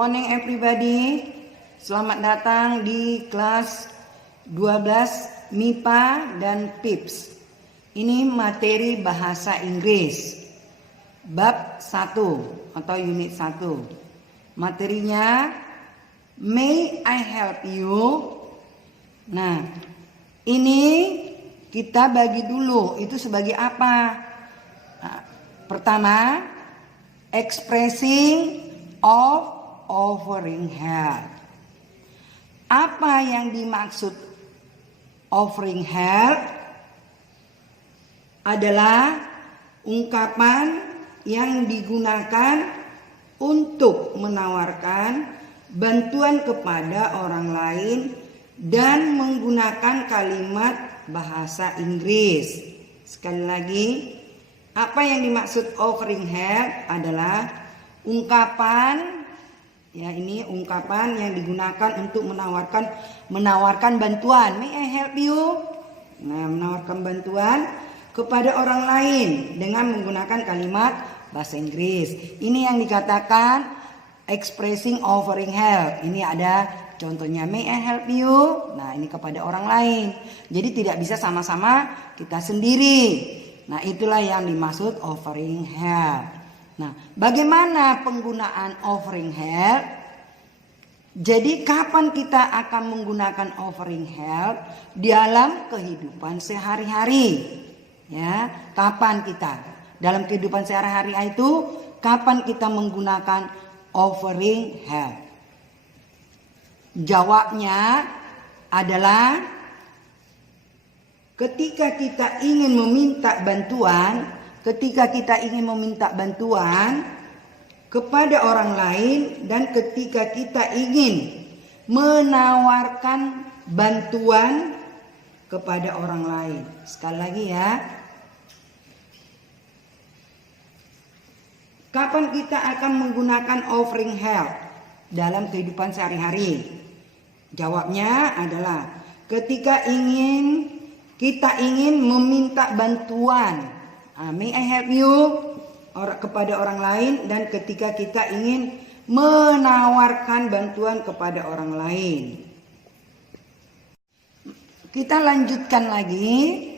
morning everybody. Selamat datang di kelas 12 MIPA dan PIPS. Ini materi bahasa Inggris bab 1 atau unit 1. Materinya May I help you? Nah, ini kita bagi dulu itu sebagai apa? Nah, pertama, expressing of offering help. Apa yang dimaksud offering help adalah ungkapan yang digunakan untuk menawarkan bantuan kepada orang lain dan menggunakan kalimat bahasa Inggris. Sekali lagi, apa yang dimaksud offering help adalah ungkapan, ya ini ungkapan yang digunakan untuk menawarkan bantuan. May I help you? Nah, menawarkan bantuan kepada orang lain dengan menggunakan kalimat bahasa Inggris. Ini yang dikatakan expressing offering help. Ini ada contohnya, may I help you? Nah, ini kepada orang lain. Jadi tidak bisa sama-sama kita sendiri. Nah, itulah yang dimaksud offering help. Nah, bagaimana penggunaan offering help? Jadi kapan kita akan menggunakan offering help dalam kehidupan sehari-hari? Ya, kapan kita dalam kehidupan sehari-hari itu kapan kita menggunakan offering help? Jawabnya adalah ketika kita ingin meminta bantuan. Ketika kita ingin meminta bantuan kepada orang lain dan ketika kita ingin menawarkan bantuan kepada orang lain. Sekali lagi ya. Kapan kita akan menggunakan offering help dalam kehidupan sehari-hari? Jawabnya adalah ketika kita ingin meminta bantuan. May I help you? Kepada orang lain dan ketika kita ingin menawarkan bantuan kepada orang lain. Kita lanjutkan lagi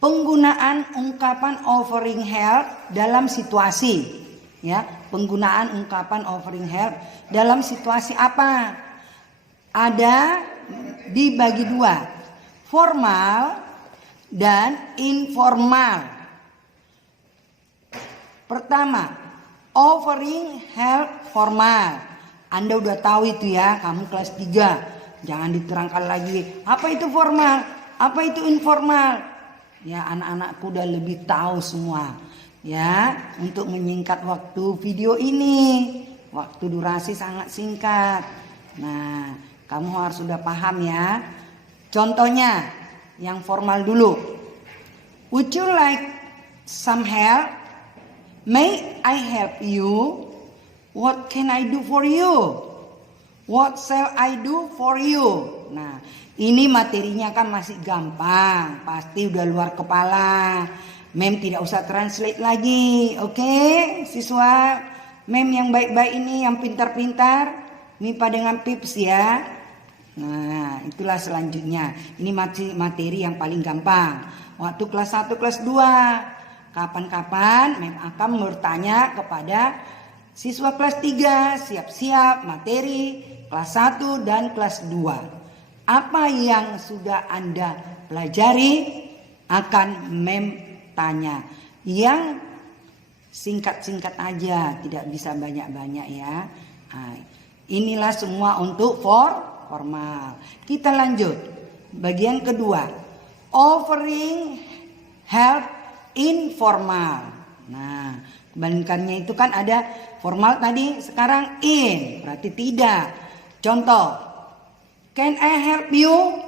penggunaan ungkapan offering help dalam situasi. Ya, penggunaan ungkapan offering help dalam situasi apa? Ada dibagi dua, formal dan informal. Pertama, offering help formal. Anda udah tahu itu ya, kamu kelas 3. Jangan diterangkan lagi. Apa itu formal? Apa itu informal? Ya, anak-anakku udah lebih tahu semua. Ya, untuk menyingkat waktu video ini. Waktu durasi sangat singkat. Nah, kamu harus sudah paham ya. Contohnya, yang formal dulu. Would you like some help? May I help you? What can I do for you? What shall I do for you? Nah, ini materinya kan masih gampang. Pasti udah luar kepala. Mem tidak usah translate lagi. Oke, siswa Mem yang baik-baik ini, yang pintar-pintar, MIPA dengan PIPS ya. Nah, itulah selanjutnya. Ini materi yang paling gampang. Waktu kelas 1, kelas 2. Kapan-kapan Mem akan bertanya kepada siswa kelas 3, siap-siap materi kelas 1 dan kelas 2. Apa yang sudah Anda pelajari akan Mem tanya. Yang singkat-singkat aja, tidak bisa banyak-banyak ya. Nah, inilah semua untuk formal. Kita lanjut. Bagian kedua. Offering help informal. Nah, kebalikannya itu kan ada formal tadi, sekarang in, berarti tidak. Contoh, can I help you?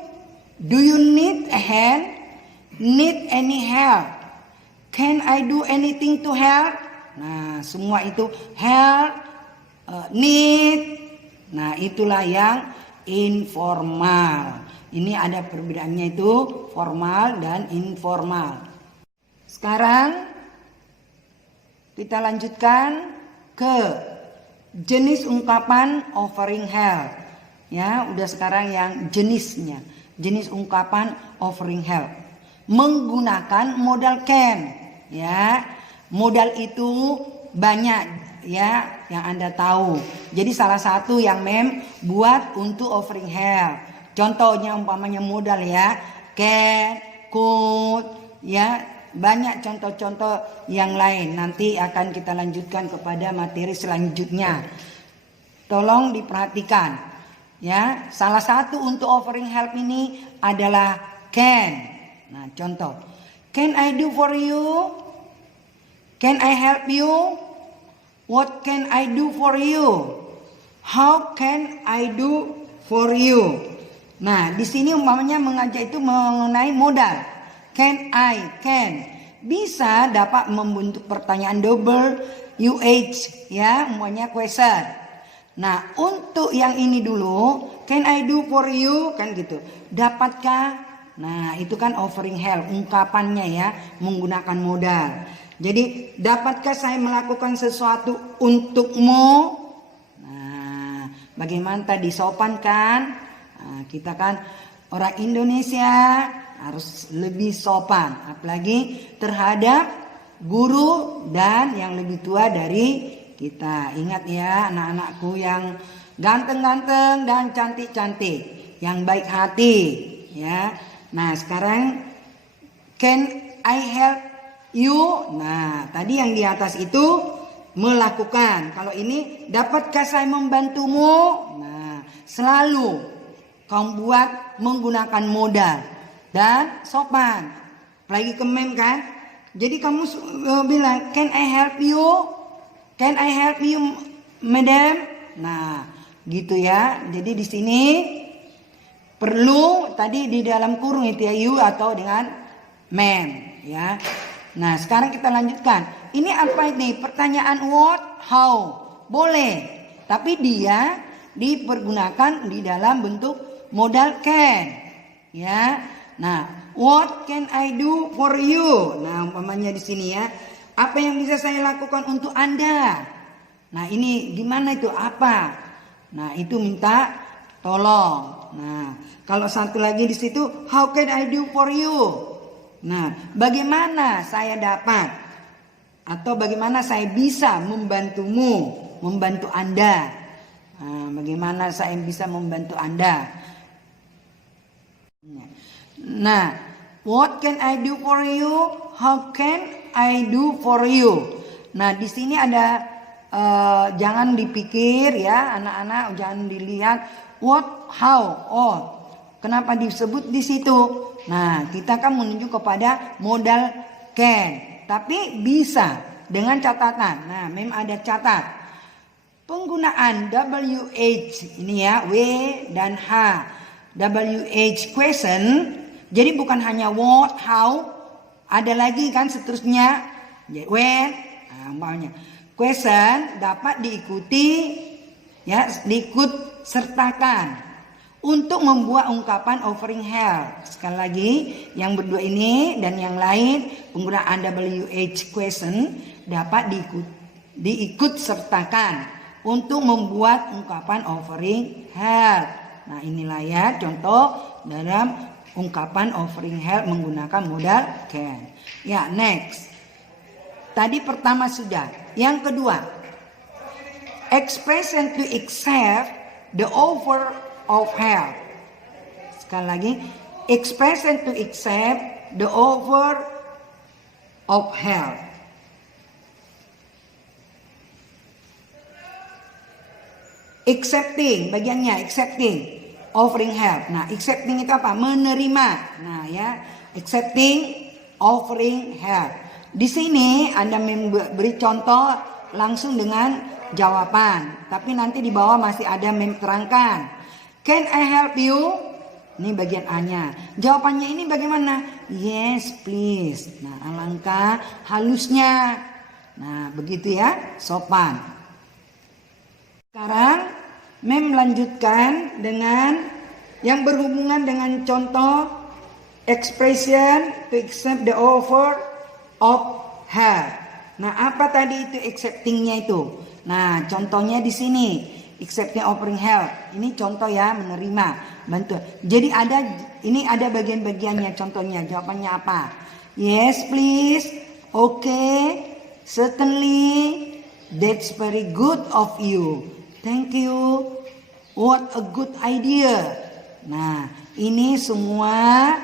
Do you need a hand? Need any help? Can I do anything to help? Nah, semua itu help, need. Nah, itulah yang informal. Ini ada perbedaannya itu formal dan informal. Sekarang kita lanjutkan ke jenis ungkapan offering help. Ya, udah sekarang yang jenisnya. Jenis ungkapan offering help. Menggunakan modal can. Ya, modal itu banyak ya yang Anda tahu. Jadi salah satu yang mem buat untuk offering help. Contohnya umpamanya modal ya. Can, could, ya banyak contoh-contoh yang lain. Nanti akan kita lanjutkan kepada materi selanjutnya. Tolong diperhatikan. Ya, salah satu untuk offering help ini adalah can. Nah, contoh. Can I do for you? Can I help you? What can I do for you? How can I do for you? Nah, di sini umpamanya mengajak itu mengenai modal. Can I, can. Bisa dapat membentuk pertanyaan double UH ya, umpamanya question. Nah, untuk yang ini dulu, can I do for you? Kan gitu. Dapatkah? Nah, itu kan offering help, ungkapannya ya, menggunakan modal. Jadi, dapatkah saya melakukan sesuatu untukmu? Nah, bagaimana tadi sopan kan? Nah, kita kan orang Indonesia harus lebih sopan, apalagi terhadap guru dan yang lebih tua dari kita. Ingat ya anak-anakku yang ganteng-ganteng dan cantik-cantik, yang baik hati ya. Nah, sekarang can I help you? Nah, tadi yang di atas itu melakukan. Kalau ini dapatkah saya membantumu? Nah, selalu kamu buat menggunakan modal dan sopan. Apalagi ke mem kan? Jadi kamu bilang can I help you? Can I help you, madam? Nah, gitu ya. Jadi di sini perlu tadi di dalam kurung itu ya you atau dengan ma'am ya. Nah, sekarang kita lanjutkan. Ini apa ini? Pertanyaan what, how. Boleh, tapi dia dipergunakan di dalam bentuk modal can. Ya. Nah, what can I do for you? Nah, umpamanya di sini ya. Apa yang bisa saya lakukan untuk Anda? Nah, ini gimana itu? Apa? Nah, itu minta tolong. Nah, kalau satu lagi di situ, how can I do for you? Nah, bagaimana saya dapat atau bagaimana saya bisa membantumu, membantu Anda? Nah, bagaimana saya bisa membantu Anda? Nah, what can I do for you? How can I do for you? Nah, di sini ada jangan dipikir ya anak-anak, jangan dilihat what, how, oh. Kenapa disebut di situ? Nah, kita kan menuju kepada modal can, tapi bisa dengan catatan. Nah, mem ada catat. Penggunaan WH ini ya, W dan H. WH question. Jadi bukan hanya what, how, ada lagi kan seterusnya when, umpamanya question dapat diikuti ya, diikut sertakan untuk membuat ungkapan offering help. Sekali lagi yang berdua ini dan yang lain penggunaan WH question dapat diikut sertakan untuk membuat ungkapan offering help. Nah, inilah ya contoh dalam ungkapan offering help menggunakan modal can. Ya, next. Tadi pertama sudah. Yang kedua, expression to accept the offer of help. Sekali lagi, expression to accept the offer of help. Accepting, bagiannya accepting. Offering help. Nah, accepting itu apa? Menerima. Nah, ya, accepting, offering help. Di sini Anda memberi contoh langsung dengan jawaban, tapi nanti di bawah masih ada terangkan. Can I help you? Ini bagian A-nya. Jawabannya ini bagaimana? Yes, please. Nah, alangkah halusnya. Nah, begitu ya, sopan. Sekarang mem melanjutkan dengan yang berhubungan dengan contoh expression to accept the offer of help. Nah, apa tadi itu acceptingnya itu? Nah, contohnya di sini, accepting offering help. Ini contoh ya, menerima bantuan. Jadi ini ada bagian-bagiannya, contohnya jawabannya apa? Yes, please. Okay. Certainly. That's very good of you. Thank you. What a good idea. Nah, ini semua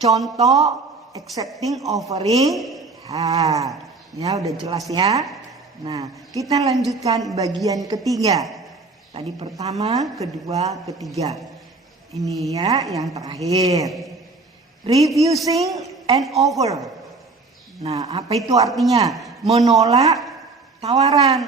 contoh accepting offering help. Ya, udah jelas ya. Nah, kita lanjutkan bagian ketiga. Tadi pertama, kedua, ketiga. Ini ya yang terakhir. Refusing an offer. Nah, apa itu artinya? Menolak tawaran.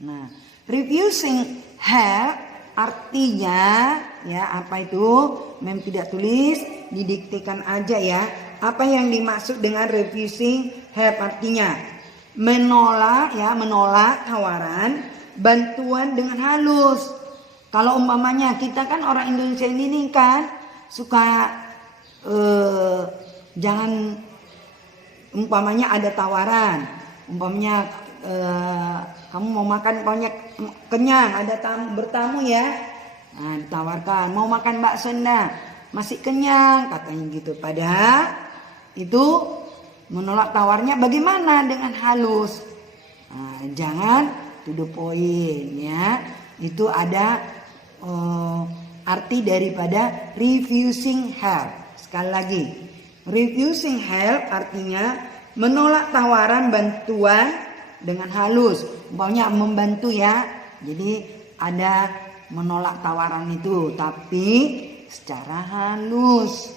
Nah, refusing help artinya ya apa itu? Mem tidak tulis, didiktekan aja ya. Apa yang dimaksud dengan refusing help artinya? Menolak tawaran bantuan dengan halus. Kalau umpamanya kita kan orang Indonesia ini kan suka jangan umpamanya ada tawaran, umpamanya kamu mau makan pokoknya kenyang, ada bertamu ya, nah ditawarkan mau makan bakso enggak, masih kenyang katanya gitu. Padahal itu menolak tawarnya bagaimana dengan halus. Nah, jangan to the point ya. Itu ada arti daripada refusing help. Sekali lagi, refusing help artinya menolak tawaran bantuan dengan halus. Umpamanya membantu ya. Jadi ada menolak tawaran itu tapi secara halus.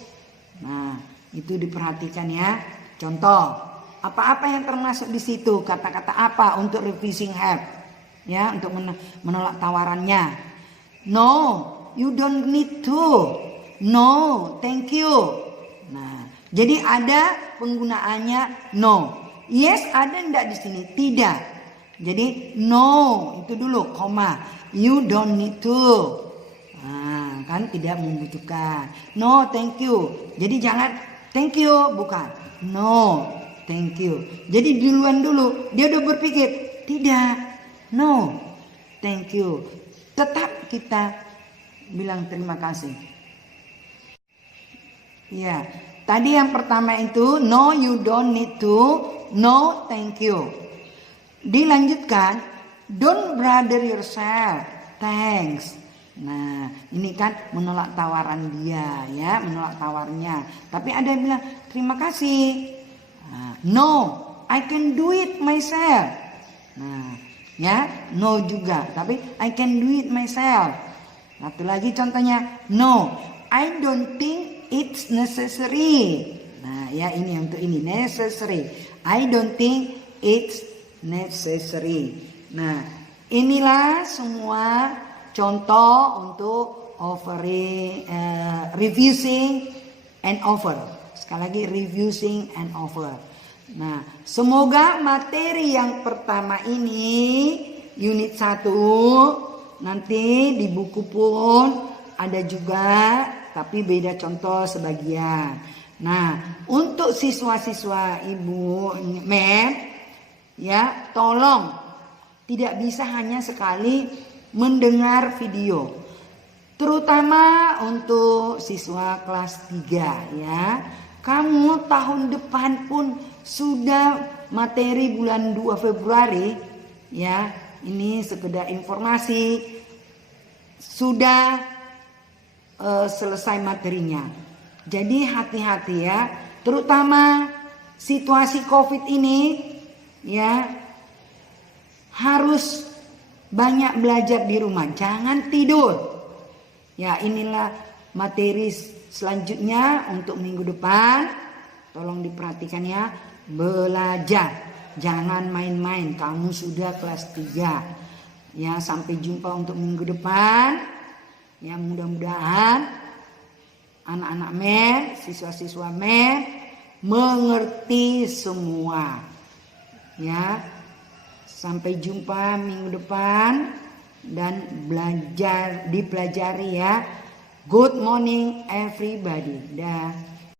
Nah, itu diperhatikan ya. Contoh, apa-apa yang termasuk di situ? Kata-kata apa untuk refusing help? Ya, untuk menolak tawarannya. No, you don't need to. No, thank you. Nah, jadi ada penggunaannya no. Yes ada enggak di sini? Tidak. Jadi no itu dulu koma. You don't need to. Nah, kan tidak membutuhkan. No, thank you. Jadi jangan thank you, bukan. No, thank you. Jadi duluan dulu. Dia udah berpikir, tidak. No, thank you. Tetap kita bilang terima kasih. Ya, tadi yang pertama itu no, you don't need to. No, thank you. Dilanjutkan, don't bother yourself. Thanks. Nah, ini kan menolak tawaran dia ya, menolak tawarnya. Tapi ada yang bilang terima kasih. Nah, no, I can do it myself. Nah, ya, no juga, tapi I can do it myself. Satu lagi contohnya, no, I don't think it's necessary. Nah, ya ini untuk ini necessary. I don't think it's necessary. Nah, inilah semua contoh untuk offering, refusing and offer. Sekali lagi refusing and offer. Nah, semoga materi yang pertama ini unit 1 nanti di buku pun ada juga, tapi beda contoh sebagian. Nah, untuk siswa-siswa Ibu Mem ya, tolong tidak bisa hanya sekali mendengar video. Terutama untuk siswa kelas 3 ya. Kamu tahun depan pun sudah materi bulan 2 Februari ya. Ini sekedar informasi sudah selesai materinya. Jadi hati-hati ya, terutama situasi Covid ini ya, harus banyak belajar di rumah, jangan tidur. Ya, inilah materi selanjutnya untuk minggu depan. Tolong diperhatikan ya, belajar, jangan main-main. Kamu sudah kelas 3. Ya, sampai jumpa untuk minggu depan. Ya, mudah-mudahan anak-anak MEN, siswa-siswa MEN mengerti semua. Ya, sampai jumpa minggu depan dan belajar dipelajari ya. Good morning everybody. Dah.